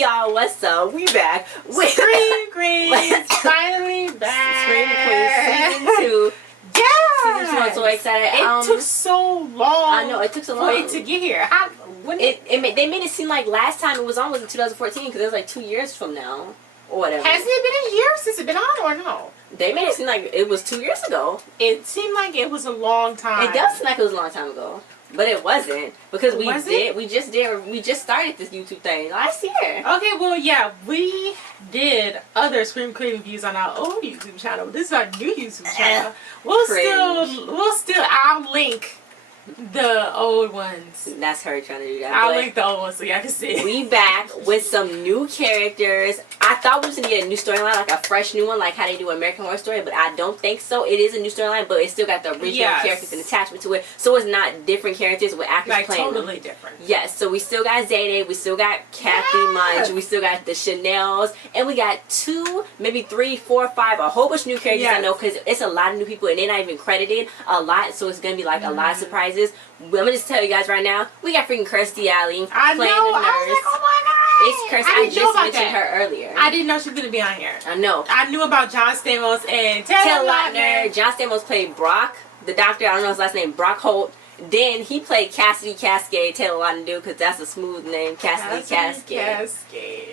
y'all, what's up? We back with Scream Queen, finally back. Scream Queen Season 2. Yeah, Season 2, I'm so excited. It took so long. I know, it took so long for it to get here. They made it seem like last time it was on was in 2014 because it was like 2 years from now or whatever. Has it been a year since it's been on or no? They made it seem like it was 2 years ago. It seemed like it was a long time. It does seem like it was a long time ago. But it wasn't, because we just started this YouTube thing last year. Okay, well, yeah, we did other Scream Queen reviews on our old YouTube channel. This is our new YouTube channel. I'll link the old ones. That's her trying to do that. I'll link the old ones so y'all can see. We back with some new characters. I thought we was gonna get a new storyline, like a fresh new one, like how they do American Horror Story, but I don't think so. It is a new storyline, but it still got the original characters and attachment to it, so it's not different characters with actors like playing totally them. Different. Yes, so we still got Zayday, we still got Kathy Munch, we still got the Chanels, and we got 2, maybe 3, 4, 5, a whole bunch of new characters. I know, because it's a lot of new people and they're not even credited a lot, so it's gonna be like a lot of surprises. I'm gonna just tell you guys right now, we got freaking Kirstie Alley playing the nurse. I was like, oh my god! It's Kirstie. I just mentioned her earlier. I didn't know she was gonna be on here. I know. I knew about John Stamos and Taylor Lautner. John Stamos played Brock, the doctor. I don't know his last name. Brock Holt. Then he played Cassidy Cascade. Taylor Lautner do, because that's a smooth name, Cassidy Cascade.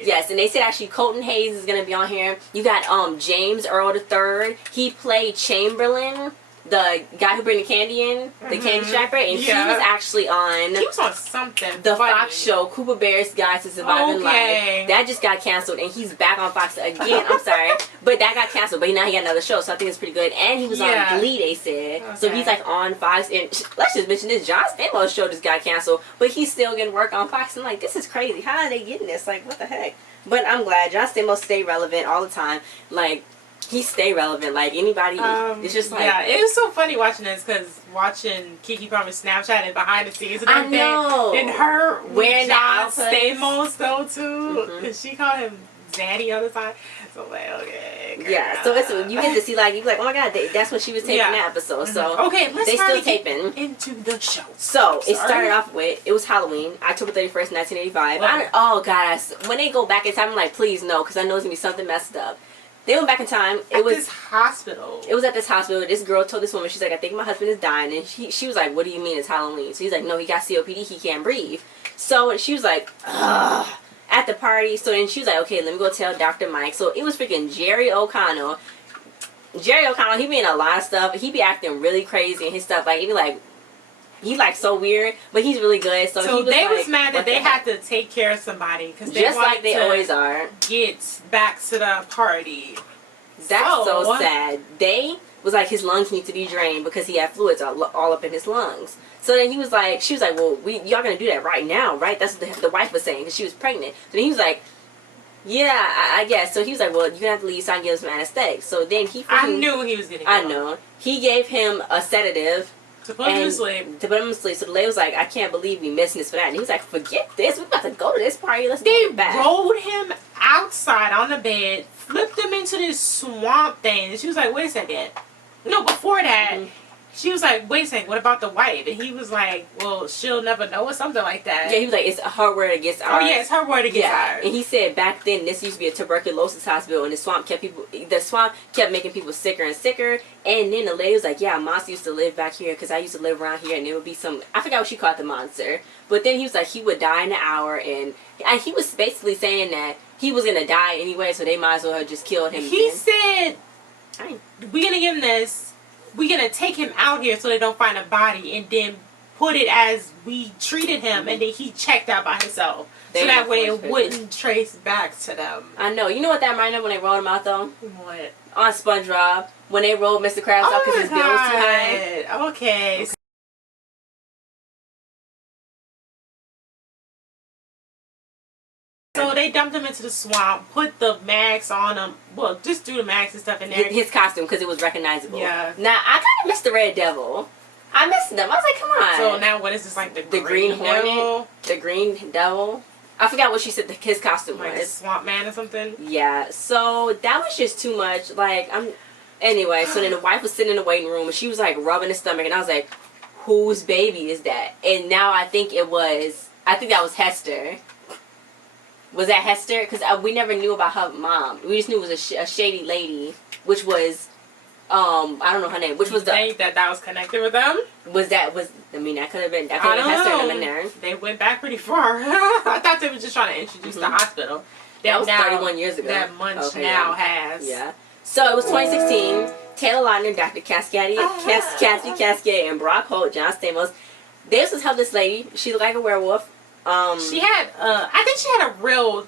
Yes, and they said actually Colton Hayes is gonna be on here. You got James Earl III. He played Chamberlain, the guy who bring the candy in, the candy striper, and he was actually on. He was on something. The Fox show, Cooper Bear's Guide to Surviving Life. That just got canceled, and he's back on Fox again. I'm sorry, but that got canceled. But now he got another show, so I think it's pretty good. And he was on Glee, they said. So he's like on Fox. And let's just mention this: John Stamos' show just got canceled, but he's still getting work on Fox. I'm like, this is crazy. How are they getting this? Like, what the heck? But I'm glad John Stamos stay relevant all the time. Like, he stay relevant. Like anybody, it's just like it was so funny watching this, because watching Kiki Palmer's Snapchat and behind the scenes and everything, and her wearing John Stamos though too, because she called him Zaddy all the time. So like, okay, girl. Yeah. So it's you get to see like you be like, oh my god, that's when she was taping that episode. So okay, let's they still taping into the show. So it started off with it was Halloween, October 31st, 1985. Oh god, when they go back in time, I'm like, please no, because I know it's gonna be something messed up. They went back in time. It was this hospital. It was at this hospital. This girl told this woman, she's like, I think my husband is dying. And she was like, what do you mean it's Halloween? So he's like, no, he got COPD. He can't breathe. So she was like, ugh, at the party. So then she was like, okay, let me go tell Dr. Mike. So it was freaking Jerry O'Connell. Jerry O'Connell, he be in a lot of stuff. He be acting really crazy and his stuff. Like, he be like, he's like so weird, but he's really good. So he was they like, was mad that they had to take care of somebody, because they just like they always are. Get back to the party. That's so sad. They was like, his lungs need to be drained because he had fluids all up in his lungs. So then he was like, she was like, well, y'all gonna do that right now, right? That's what the wife was saying, because she was pregnant. So then he was like, yeah, I guess. So he was like, well, you're gonna have to leave so I can give him some anesthetic. So then I knew he was getting. I know. He gave him a sedative. To put him to sleep. To put him to sleep. So the lady was like, I can't believe we missing this for that. And he was like, forget this. We're about to go to this party. Let's get back. They rolled him outside on the bed, flipped him into this swamp thing. And she was like, wait a second. No, before that, she was like, wait a second, what about the wife? And he was like, well, she'll never know, or something like that. Yeah, he was like, it's her word against ours. Oh, yeah, it's her word against ours. And he said back then, this used to be a tuberculosis hospital, and the swamp kept making people sicker and sicker. And then the lady was like, yeah, a monster used to live back here, because I used to live around here, and there would be some, I forgot what she called the monster. But then he was like, he would die in an hour, and he was basically saying that he was going to die anyway, so they might as well have just killed him. He said, we're going to give him this. We're going to take him out here so they don't find a body, and then put it as we treated him, and then he checked out by himself. So that way it wouldn't trace back to them. I know. You know what that reminded me when they rolled him out, though? What? On SpongeBob. When they rolled Mr. Krabs out because his bill was too high. Okay. So they dumped him into the swamp, put the mags on him. Well, just threw the mags and stuff in there. His costume, because it was recognizable. Yeah. Now, I kind of missed the Red Devil. I missed them. I was like, come on. So now what is this, like the Green Hornet? The Green Devil? I forgot what she said his costume was. Like Swamp Man or something? Yeah. So that was just too much. Like, anyway, so then the wife was sitting in the waiting room, and she was like rubbing his stomach, and I was like, whose baby is that? And now I think that was Hester. Was that Hester? Because we never knew about her mom. We just knew it was a shady lady, which was, I don't know her name. Which was the... think that was connected with them? I mean, that could have been Hester and them in there. They went back pretty far. I thought they were just trying to introduce the hospital. That was 31 years ago. That Munch now has. Yeah. So it was 2016. Taylor Lautner, Dr. Cascade, and Brock Holt, John Stamos. They was help this lady. She looked like a werewolf. She had, I think she had a real,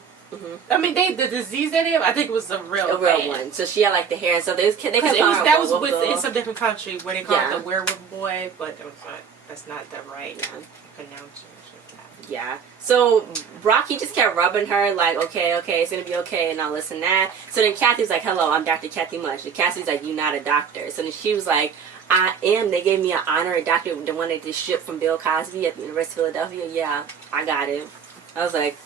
I mean, the disease that I think it was a real one. So she had like the hair and stuff. They kept that was in some different country where they call it the werewolf boy, but that's not the right pronunciation. Yeah. So Brock, he just kept rubbing her like, okay, it's gonna be okay, and I'll listen to that. So then Kathy was like, hello, I'm Dr. Kathy Munch. And Kathy's like, you're not a doctor. So then she was like, I am. They gave me an honorary doctorate, the one that they shipped from Bill Cosby at the University of Philadelphia. Yeah, I got it. I was like,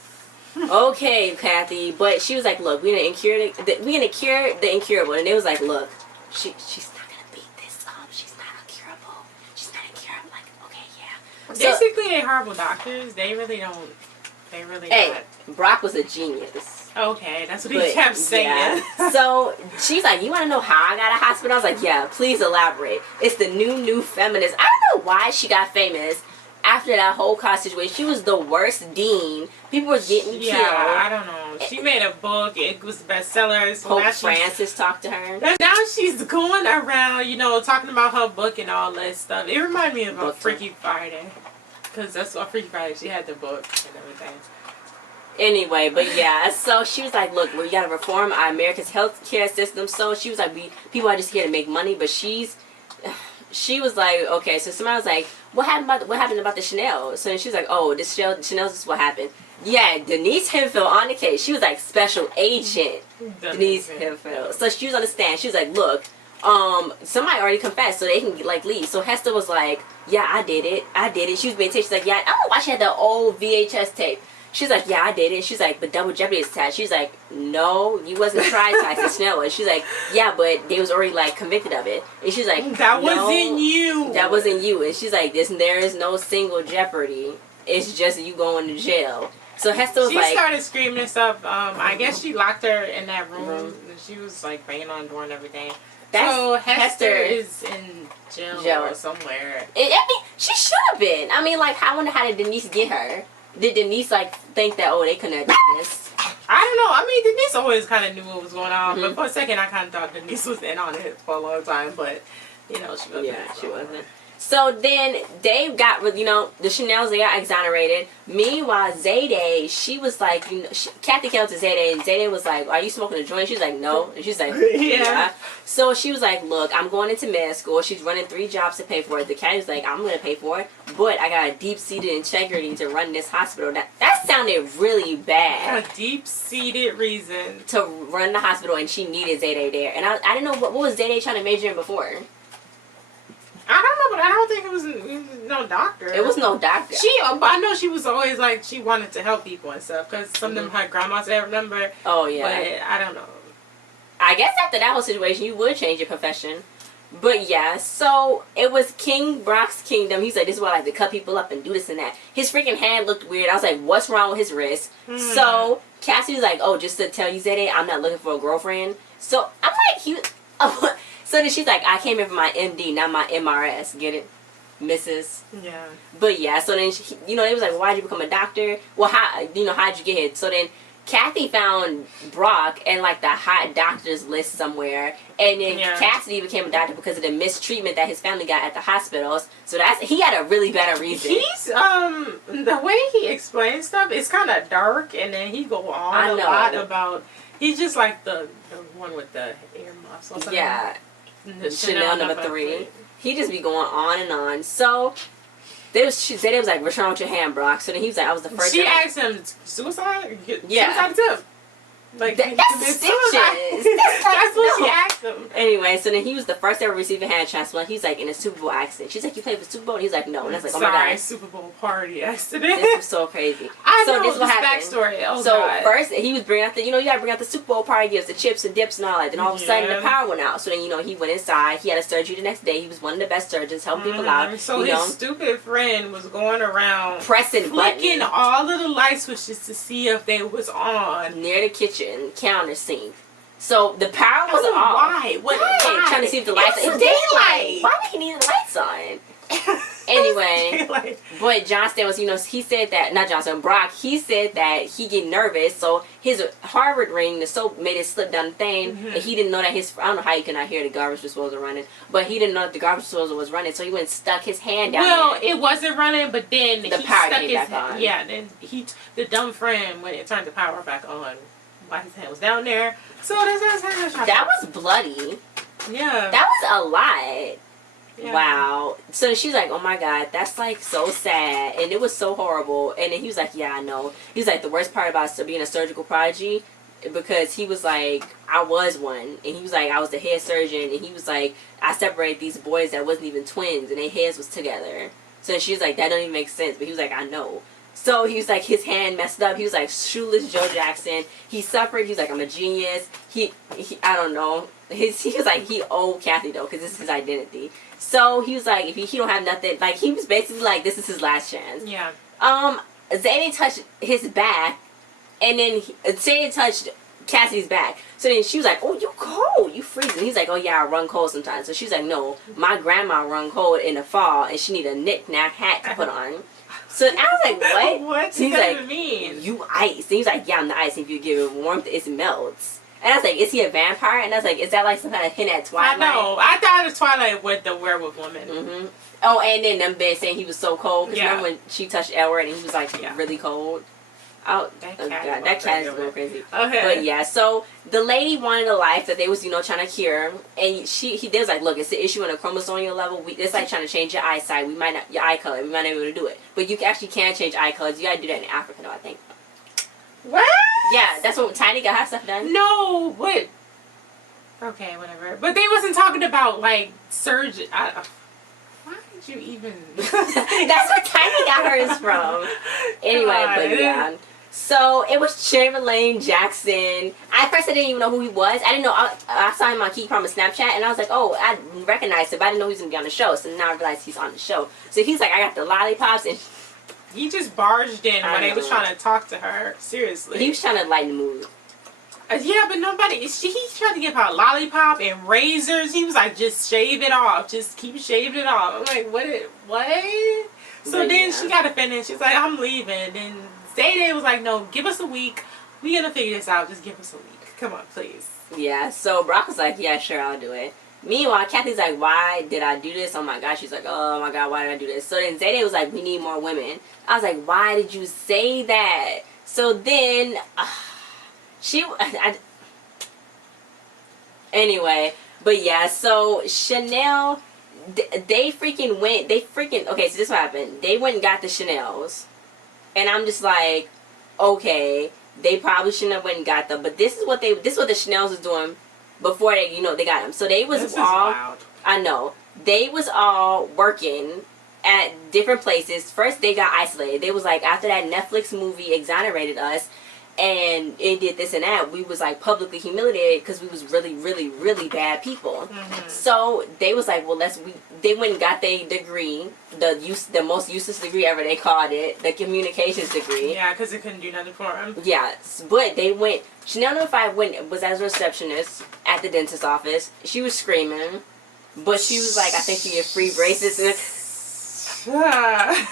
okay, Kathy. But she was like, look, we're gonna cure the incurable. And they was like, look, she's not gonna beat this. She's not incurable. She's not incurable. Like, okay, yeah. Basically, they're horrible doctors. They really don't. Brock was a genius. Okay, that's what he kept saying. Yeah. So she's like, you want to know how I got a hospital? I was like, yeah, please elaborate. It's the new feminist. I don't know why she got famous after that whole college situation. She was the worst dean. People were getting killed. I don't know. She made a book. It was a bestseller. So Pope Francis talked to her. Now she's going around, talking about her book and all that stuff. It reminded me of Freaky Friday. Because that's what Freaky Friday, she had the book and everything. Anyway, but yeah, so she was like, look, we gotta reform our America's healthcare system. So she was like, people are just here to make money, but she was like, okay, so somebody was like, what happened about the Chanel? So then she was like, oh, the Chanel's is what happened. Yeah, Denise Hemphill on the case. She was like special agent Denise Hemphill. So she was on the stand. She was like, look, somebody already confessed, so they can like leave. So Hester was like, yeah, I did it. She was being taped. She's like, yeah, I don't know why she had the old VHS tape. She's like, yeah, I did it. She's like, but double jeopardy is attached. She's like, no, you wasn't tried twice. Chanel was. She's like, yeah, but they was already like convicted of it. And she's like, that wasn't you. That wasn't you. And she's like, there is no single jeopardy. It's just you going to jail. So Hester was she started screaming and stuff. I guess she locked her in that room. And she was like banging on the door and everything. So Hester is in jail or somewhere. I mean, she should have been. I mean, like, I wonder how did Denise get her? Did Denise like think that they couldn't have done this? I don't know. I mean, Denise always kind of knew what was going on, but for a second I kind of thought Denise was in on it for a long time. But she wasn't. Yeah, she wasn't. So then they got, the Chanels, they got exonerated. Meanwhile, Zayday, she was like, Kathy came to Zayday, and Zayday was like, are you smoking a joint? She's like, no. And she's like, yeah. So she was like, look, I'm going into med school. She's running 3 jobs to pay for it. The Kathy was like, I'm going to pay for it, but I got a deep-seated integrity to run this hospital. That sounded really bad. A deep-seated reason. To run the hospital, and she needed Zayday there. And I didn't know, what was Zayday trying to major in before? I don't know, but I don't think it was no doctor. It was no doctor. But I know she was always like, she wanted to help people and stuff, because some of them her grandmas I remember. Oh, yeah. But I don't know. I guess after that whole situation, you would change your profession. But yeah, so it was King Brock's kingdom. He's like, this is why I like to cut people up and do this and that. His freaking hand looked weird. I was like, what's wrong with his wrist? So Cassie was like, oh, just to tell you, Zayday, I'm not looking for a girlfriend. So I'm like, so then she's like, I came here for my MD, not my MRS. Get it? Mrs. Yeah. But yeah, so then, they was like, well, why'd you become a doctor? Well, how'd you get here? So then Kathy found Brock in like the hot doctors list somewhere. And then Cassidy became a doctor because of the mistreatment that his family got at the hospitals. So he had a really better reason. He's, the way he explains stuff is kind of dark, and then he go on a lot about, he's just like the one with the ear muffs or something. Yeah. Chanel number 3. He just be going on and on. So they was like, what's wrong with your hand, Brock? So then he was like, I was the first. She asked him, suicide? Yeah. Suicide too. Like, that's stitches. That's what she asked him. Anyway, so then he was the first to ever receive a hand transplant. He's like in a Super Bowl accident. She's like, you played for Super Bowl? And he's like, no. And I was like, oh my god, Super Bowl party accident. This was so crazy. I so know this this happened. backstory. Oh, so god. First he was bringing out the, you gotta bring out the Super Bowl party gifts, the chips and dips and all that. Then all of a sudden the power went out. So then he went inside. He had a surgery the next day. He was one of the best surgeons, helping people out. So his stupid friend was going around pressing flicking all of the light switches to see if they was on near the kitchen counter sink. So the power was off. Why? Why? Trying to see if the lights. It's daylight. Why did he need the lights on? Anyway, but John Stamos, he said that, not John Stamos, Brock, he said that he get nervous, so his Harvard ring, the soap made it slip down the thing, and he didn't know that I don't know how you could not hear the garbage disposal running, but he didn't know that the garbage disposal was running, so he went and stuck his hand down there. It wasn't running, but then the power came back on. Yeah, then the dumb friend, when it turned the power back on, while his hand was down there, so that was bloody. Yeah. That was a lot. Yeah. Wow. So she's like, oh my god, that's like so sad, and it was so horrible. And then he was like, yeah, I know. He's like, the worst part about being a surgical prodigy, because he was like, I was one, and he was like, I was the head surgeon, and he was like, I separated these boys that wasn't even twins, and their heads was together. So she was like, that don't even make sense. But he was like, I know. So he was like, his hand messed up. He was like shoeless Joe Jackson. He suffered. He was like, I'm a genius. He I don't know. He was like, he owed Kathy though, because this is his identity. So he was like, if he don't have nothing, like he was basically like, this is his last chance. Yeah. Zayden touched his back, and then Zayden touched Cassie's back. So then she was like, oh, you cold, you freezing. He's like, oh yeah, I run cold sometimes. So she's like, no, my grandma run cold in the fall, and she need a knick-knack hat to put on. So I was like, what? What does that mean? You ice. And he's like, yeah, I'm the ice. If you give it warmth, it melts. And I was like, is he a vampire? And I was like, is that like some kind of hint at Twilight? I know. I thought it was Twilight with the werewolf woman. Mm-hmm. Oh, and then them been saying he was so cold. Because remember when she touched Edward and he was like really cold? Oh, that cat is going crazy. Okay. But yeah, so the lady wanted a life that they was, trying to cure. And he was like, look, it's the issue on a chromosomal level. It's like trying to change your eyesight. Your eye color. We might not be able to do it. But you actually can change eye colors. You got to do that in Africa, though, I think. What? Yeah, that's what Tiny got her stuff done. No, what? Okay, whatever. But they wasn't talking about, like, surgery. Why did you even... That's where Tiny got hers from. Anyway, but yeah. So, it was Chamberlain Jackson. At first, I didn't even know who he was. I didn't know. I saw him on Keep from a Snapchat, and I was like, oh, I recognized him, but I didn't know he was going to be on the show. So now I realized he's on the show. So, he's like, I got the lollipops, and... He just barged in when they was trying to talk to her. Seriously. He was trying to lighten the mood. Yeah, but nobody... He tried to give her a lollipop and razors. He was like, just shave it off. Just keep shaving it off. I'm like, what? So but then she got offended. She's like, I'm leaving. Then Zayden was like, no, give us a week. We're going to figure this out. Just give us a week. Come on, please. Yeah, so Brock was like, yeah, sure, I'll do it. Meanwhile, Kathy's like, why did I do this? Oh my gosh. She's like, oh my god, why did I do this? So then Zayden was like, we need more women. I was like, why did you say that? So then, anyway, but yeah, so Chanel, okay, so this is what happened. They went and got the Chanels. And I'm just like, okay, they probably shouldn't have went and got them. But this is what the Chanels was doing before they got them. So they was I know. They was all working at different places. First, they got isolated. They was like, after that Netflix movie exonerated us, and it did this and that, we was like publicly humiliated because we was really, really, really bad people. Mm-hmm. So they was like, well, they went and got their degree, the most useless degree ever, they called it, the communications degree. Yeah, because it couldn't do nothing for them. Yeah, but they went, Chanel No. 5 was as a receptionist at the dentist's office. She was screaming, but she was like, I think she get free braces and... yeah.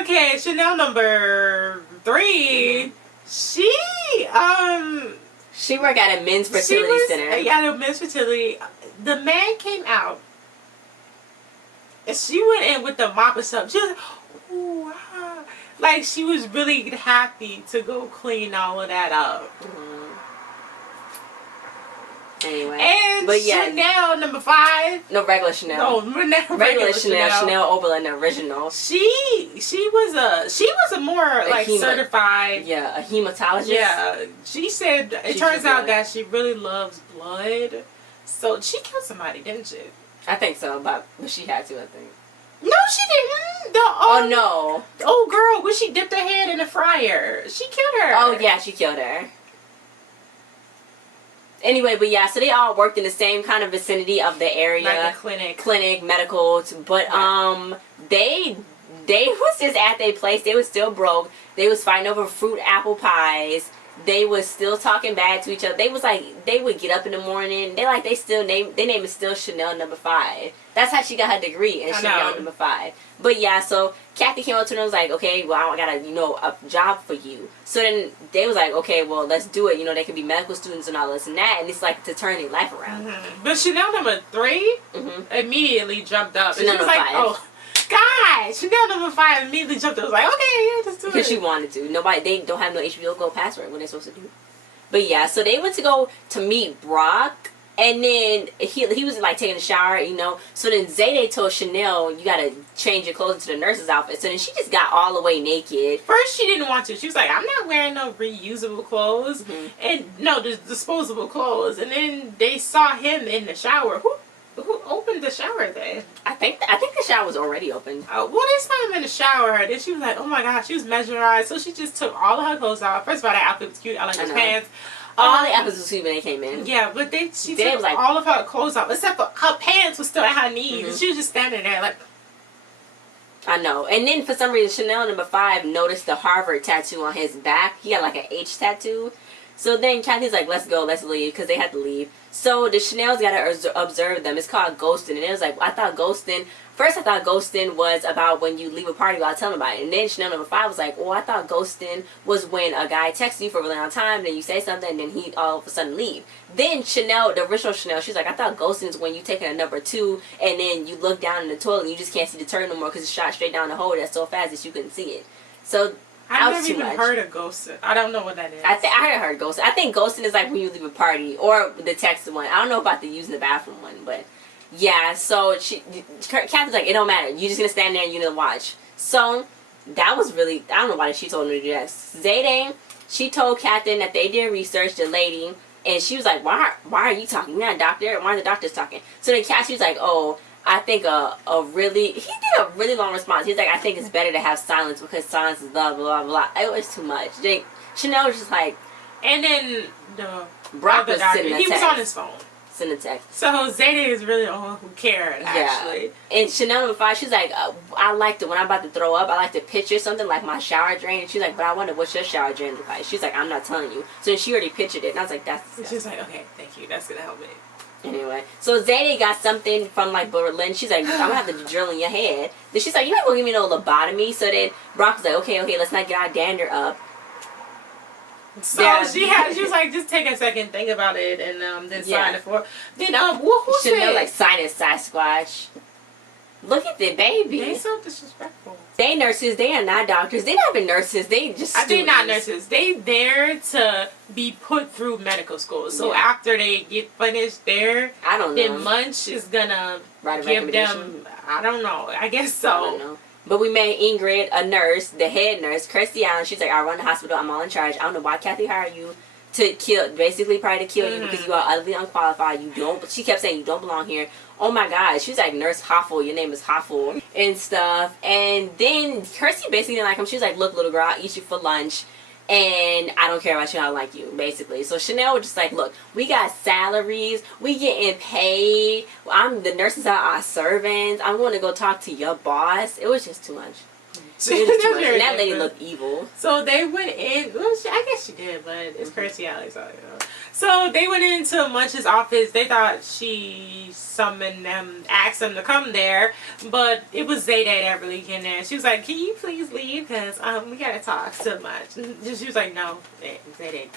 Okay, Chanel number 3. Mm-hmm. She worked at a men's fertility center. Yeah, a men's fertility. The man came out, and she went in with the mop and stuff. She was like, ooh, ah. Like she was really happy to go clean all of that up. Mm-hmm. Anyway. And but yeah, Chanel number 5. No, regular Chanel. No, regular Chanel Oberlin original. She was a more like certified. Yeah, a hematologist. Yeah, she said it turns out that she really loves blood. So she killed somebody, didn't she? I think so, but she had to. I think. No, she didn't. Oh no. The old girl when she dipped her head in the fryer, she killed her. Oh yeah, she killed her. Anyway, but yeah, so they all worked in the same kind of vicinity of the area, like a clinic, medical. But they was just at their place. They was still broke. They was fighting over fruit apple pies. They was still talking bad to each other. They was like, they would get up in the morning. Their name is still Chanel number 5. That's how she got her degree in Chanel number 5. But yeah, so Kathy came up to them and was like, okay, well, I got a job for you. So then they was like, okay, well, let's do it. They could be medical students and all this and that. And it's like to turn their life around. But Chanel number 3 immediately jumped up. And she was like, 5. Oh, God, Chanel number 5 immediately jumped up. I was like, okay, yeah, just do it. Because she wanted to. They don't have no HBO Go password. What they supposed to do? But yeah, so they went to go to meet Brock. And then he was like taking a shower, So then Zayday told Chanel, you gotta change your clothes into the nurse's outfit. So then she just got all the way naked. First she didn't want to. She was like, I'm not wearing no reusable clothes. And no, the disposable clothes. And then they saw him in the shower. Who opened the shower then? I think the shower was already open. Well, they saw him in the shower. Then she was like, oh my gosh, she was mesmerized. So she just took all of her clothes off. First of all, that outfit was cute. I like his pants. All the outfits was cute when they came in. Yeah, but she took like, all of her clothes off. Except for her pants was still at her knees. And she was just standing there like... I know. And then for some reason, Chanel number 5 noticed the Harvard tattoo on his back. He got like an H tattoo. So then Kathy's like, let's go, let's leave, because they had to leave. So the Chanel's got to observe them. It's called ghosting. And it was like, first I thought ghosting was about when you leave a party without telling about it. And then Chanel number 5 was like, I thought ghosting was when a guy texts you for a really long time, then you say something, and then he all of a sudden leave. Then Chanel, the original Chanel, she's like, I thought ghosting is when you taking a number 2, and then you look down in the toilet and you just can't see the turn no more because it's shot straight down the hole that's so fast that you couldn't see it. So... I've never even heard of ghosting. I don't know what that is. I heard ghosting. I think ghosting is like when you leave a party or the text one. I don't know about the using the bathroom one, but yeah. So Kathy's like, it don't matter. You're just gonna stand there and you're gonna watch. So that was really, I don't know why she told her to do that. Zayday, she told Kathy that they did research, the lady, and she was like, why are you talking? You're not a doctor. Why are the doctors talking? So then Kathy was like, oh, I think he did a really long response. He's like, I think it's better to have silence because silence is blah, blah, blah. It was too much. Chanel was just like... And then Brock was sending a text. He was on his phone. Sending a text. So Zayday is really the one who cared, actually. Yeah. And Chanel number 5, she's like, I like to, when I'm about to throw up, I like to picture something like my shower drain. And she's like, but I wonder what's your shower drain look like. She's like, I'm not telling you. So then she already pictured it. And I was like, that's disgusting. She's like, okay, thank you. That's going to help me. Anyway, so Zayday got something from like Berlin. She's like, I'm gonna have to drill in your head. Then she's like, you not gonna give me no lobotomy. So then Brock was like, okay, let's not get our dander up. So she was like, just take a second, think about it, and then sign it for. Then who said like sign it, Sasquatch? Look at the baby. They so disrespectful. They nurses. They are not doctors. They not even nurses. They just students. They're not nurses. They there to be put through medical school. So after they get finished there, I don't know. Then Munch is gonna give them. I don't know. I guess so. I don't know. But we met Ingrid, a nurse, the head nurse, Kirstie Allen. She's like, I run the hospital. I'm all in charge. I don't know why Kathy hired you to kill, basically probably to kill you because you are utterly unqualified. You don't. She kept saying you don't belong here. Oh my God, she was like, Nurse Hoffel, your name is Hoffel and stuff. And then Kirstie basically didn't like him. She was like, look, little girl, I'll eat you for lunch. And I don't care about you, I don't like you, basically. So Chanel was just like, look, we got salaries, we getting paid. The nurses are our servants. I'm going to go talk to your boss. It was just too much. And that lady looked evil. So they went in. Well, I guess she did, but it's Kirstie Alley, so you know. So they went into Munch's office. They thought she summoned them, asked them to come there, but it was Zayday that really came there. She was like, "Can you please leave? Because we gotta talk so much." And she was like, "No, Zayday."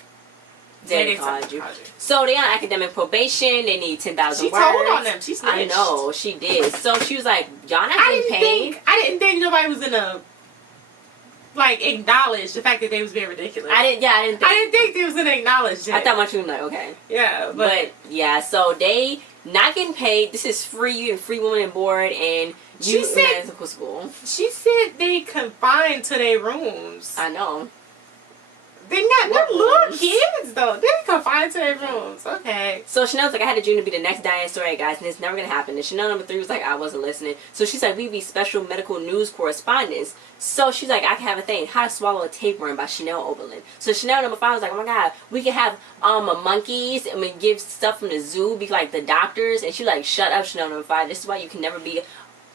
Zayday called you. So they on academic probation. They need 10,000 words. She told on them. She snitched. I know she did. So she was like, "Y'all not getting paid." I didn't think nobody was gonna like acknowledge the fact that they was being ridiculous. I didn't think they was gonna acknowledge it. I thought much was like, okay. Yeah, but yeah, so they not getting paid. This is free. You and free women and board, and you in medical school. She said they confined to their rooms. I know. They got little kids though. They confined to their rooms. Okay. So Chanel's like, I had a dream to be the next Diane Story, guys, and it's never gonna happen. And Chanel number 3 was like, I wasn't listening. So she's like, we be special medical news correspondents. So she's like, I can have a thing. How to Swallow a Tapeworm by Chanel Oberlin. So Chanel number 5 was like, oh my god, we can have monkeys and we give stuff from the zoo, be like the doctors. And she was like, shut up, Chanel number 5. This is why you can never be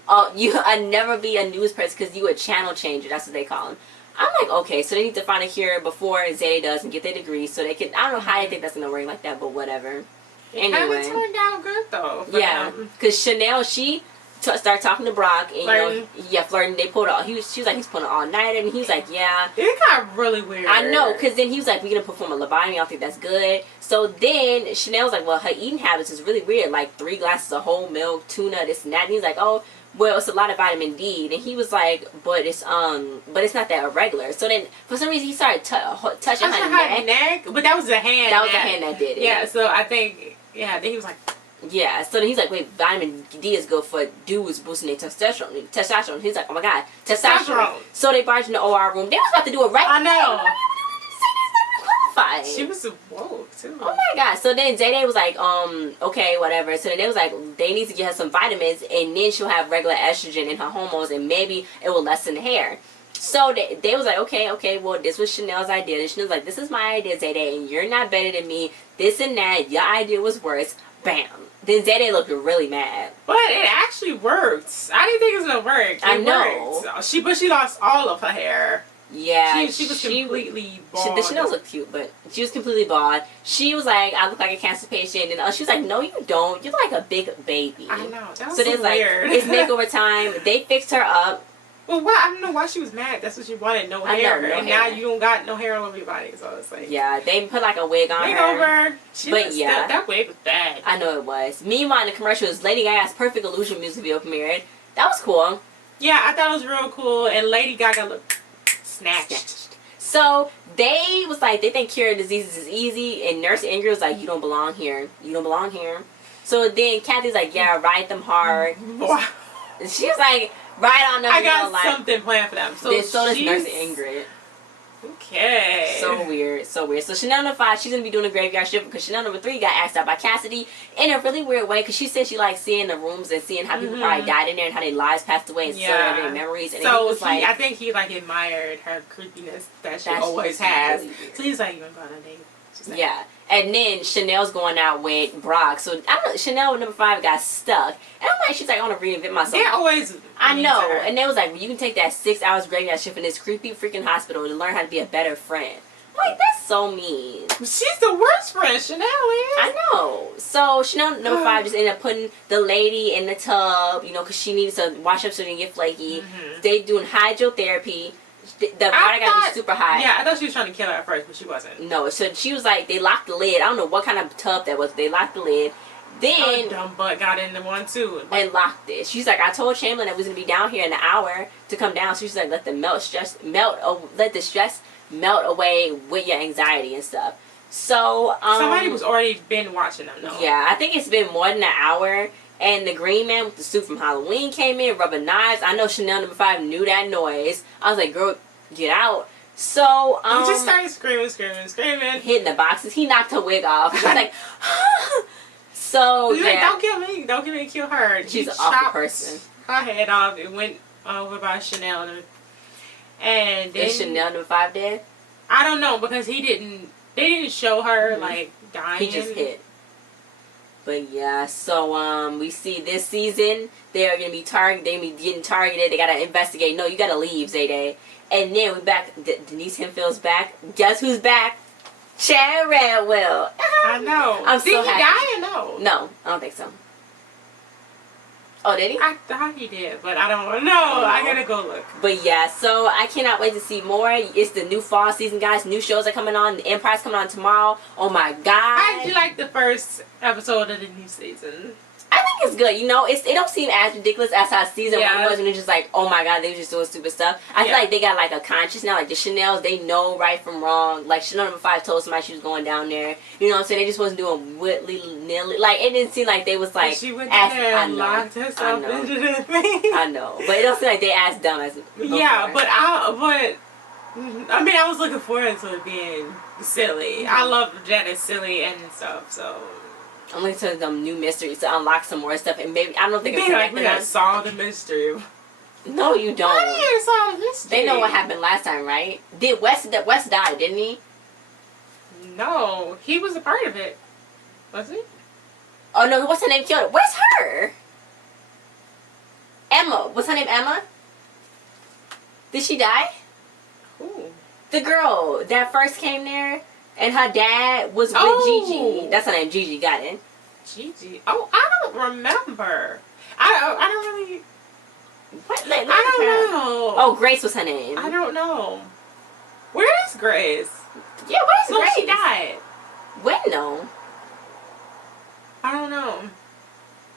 never be a news person, because you a channel changer. That's what they call them. I'm like, okay, so they need to find a cure before Zay does and get their degree, so they can. I don't know how they think that's gonna work like that, but whatever. Anyway, it turned out good though. Yeah, because Chanel, she started talking to Brock, and flirting. Flirting. They pulled all. She was like, he's pulling all nighter, and he was like, yeah. It got really weird. I know, because then he was like, we're gonna perform a lobotomy. I don't think that's good. So then Chanel was like, well, her eating habits is really weird, like 3 glasses of whole milk, tuna, this and that. And he's like, oh, well, it's a lot of vitamin D. And he was like, but it's not that irregular. So then for some reason he started touching her neck. But that was the hand. That was the hand that did it. Yeah. So I think then he was like. Yeah, so then he's like, wait, vitamin D is good for dudes boosting their testosterone. He's like, oh my god, testosterone. So they barged in the OR room. They was about to do it right. I know. Qualified. She was woke too. Oh my god. So then Zayday was like, okay, whatever. So then they was like, they need to get her some vitamins, and then she'll have regular estrogen in her hormones, and maybe it will lessen the hair. So they was like, okay, well, this was Chanel's idea. And Chanel's like, this is my idea, Zayday, and you're not better than me. This and that. Your idea was worse. Bam. Then Zayday looked really mad. But it actually worked. I didn't think it was gonna work. I know. Worked. She lost all of her hair. Yeah, she was completely bald. The Chanel looked cute, but she was completely bald. She was like, I look like a cancer patient, and she was like, no, you don't. You're like a big baby. I know. That was so weird. Like, it's makeover time. They fixed her up. Well, I don't know why she was mad. That's what she wanted, no hair. And now you don't got no hair on everybody, so it's like... Yeah, they put like a wig on her. But yeah. That wig was bad. I know it was. Meanwhile, in the commercial, was Lady Gaga's Perfect Illusion music video premiered. That was cool. Yeah, I thought it was real cool, and Lady Gaga looked snatched. So, they was like, they think curing diseases is easy, and Nurse Ingrid was like, you don't belong here. You don't belong here. So then Kathy's like, yeah, ride them hard. Wow. She was like... Right on them. I got something planned for them. So does Nurse Ingrid. Okay. So weird. So Chanel number 5, she's going to be doing a graveyard shift because Chanel number 3 got asked out by Cassidy in a really weird way, because she said she likes seeing the rooms and seeing how people probably died in there and how their lives passed away and still have their memories. And so he was like, I think he like admired her creepiness that she always has. Really so he's like, you want to go on a date? Like, yeah. And then Chanel's going out with Brock. So Chanel number 5 got stuck. And I'm like, she's like, I want to reinvent myself. They're always. I know. And they was like, well, you can take that 6 hours graveyard shift in this creepy freaking hospital to learn how to be a better friend. I'm like, that's so mean. She's the worst friend, Chanel is. I know. So Chanel number 5 just ended up putting the lady in the tub, because she needed to wash up so she didn't get flaky. They doing hydrotherapy. The water got to be super high. Yeah, I thought she was trying to kill her at first, but she wasn't. No, so she was like, they locked the lid. I don't know what kind of tub that was. They locked the lid. Then dumb butt got in the one too and locked it. She's like, I told Chamberlain that we was gonna be down here in an hour to come down. So she's like, let the stress melt away with your anxiety and stuff. So somebody was already been watching them though. Yeah, I think it's been more than an hour. And the green man with the suit from Halloween came in, rubbing knives. I know Chanel number 5 knew that noise. I was like, girl, get out. So, he just started screaming. Hitting the boxes. He knocked her wig off. She was like, so, yeah. Like, don't kill me. Don't get me to kill her. She's an awful person. Her head off. It went over by Chanel. And then... Is Chanel number 5 dead? I don't know, because they didn't show her, like, dying. He just hit. But yeah, so we see this season they're gonna be getting targeted. They gotta investigate. No, you gotta leave, Zayday. And then we back. Denise Hempfield's back. Guess who's back? Chad Radwell. I know. I'm so happy. Did he die or no? No, I don't think so. Oh, did he? I thought he did, but I don't know. I gotta go look. But yeah, so I cannot wait to see more. It's the new fall season, guys. New shows are coming on. The Empire's coming on tomorrow. Oh my god. How did you like the first episode of the new season? I think it's good. You know, it don't seem as ridiculous as how season 1 was, and it's just like, oh my god, they were just doing stupid stuff. I feel like they got like a conscience now, like the Chanels, they know right from wrong. Like Chanel number 5 told somebody she was going down there. You know what I'm saying? They just wasn't doing willy-nilly. Like it didn't seem like they was like. She went there and locked herself into the thing. I know, but it don't seem like they as dumb as. Yeah, but I mean, I was looking forward to it being silly. I love Janet's silly and stuff, so. I'm looking to them new mysteries to unlock some more stuff, and maybe I don't think it's like we gotta solve the mystery. No, you don't. Why do you solve the mystery? They know what happened last time, right? Did West die? Didn't he? No, he was a part of it. Was he? Oh no, what's her name? Killed her. Where's her? Emma. What's her name? Emma. Did she die? Who? The girl that first came there. And her dad was with Gigi. That's her name, Gigi. Got it. Gigi. Oh, I don't remember. I don't really. What? I don't know. Oh, Grace was her name. I don't know. Where is Grace? Yeah, where's Grace? She died. When no? I don't know.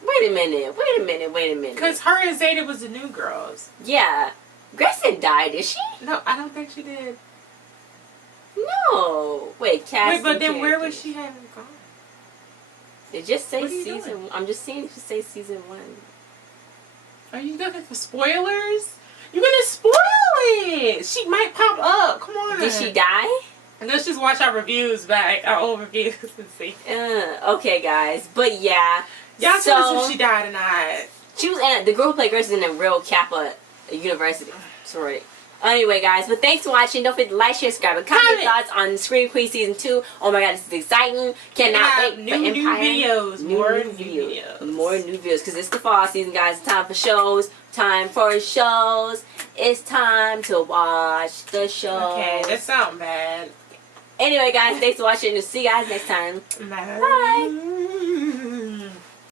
Wait a minute. Because her and Zeta was the new girls. Yeah. Grace didn't die, did she? No, I don't think she did. No. Wait, but then where was she having gone? It just say season 1. I'm just seeing if it say season 1. Are you looking for spoilers? You're gonna spoil it! She might pop up. Come on. Did she die? And let's just watch our reviews back. Our old reviews and see. Okay, guys. But yeah. Y'all tell us if she died or not. She was in the girl who played Grace is in a real Kappa university. Sorry. Anyway, guys, but thanks for watching. Don't forget to like, share, subscribe, and comment your thoughts on Scream Queen Season 2. Oh my god, this is exciting. Cannot wait for Empire. New videos. More new videos. Because it's the fall season, guys. It's time for shows. It's time to watch the show. Okay, that sounds bad. Anyway, guys, thanks for watching. See you guys next time. Bye. Bye.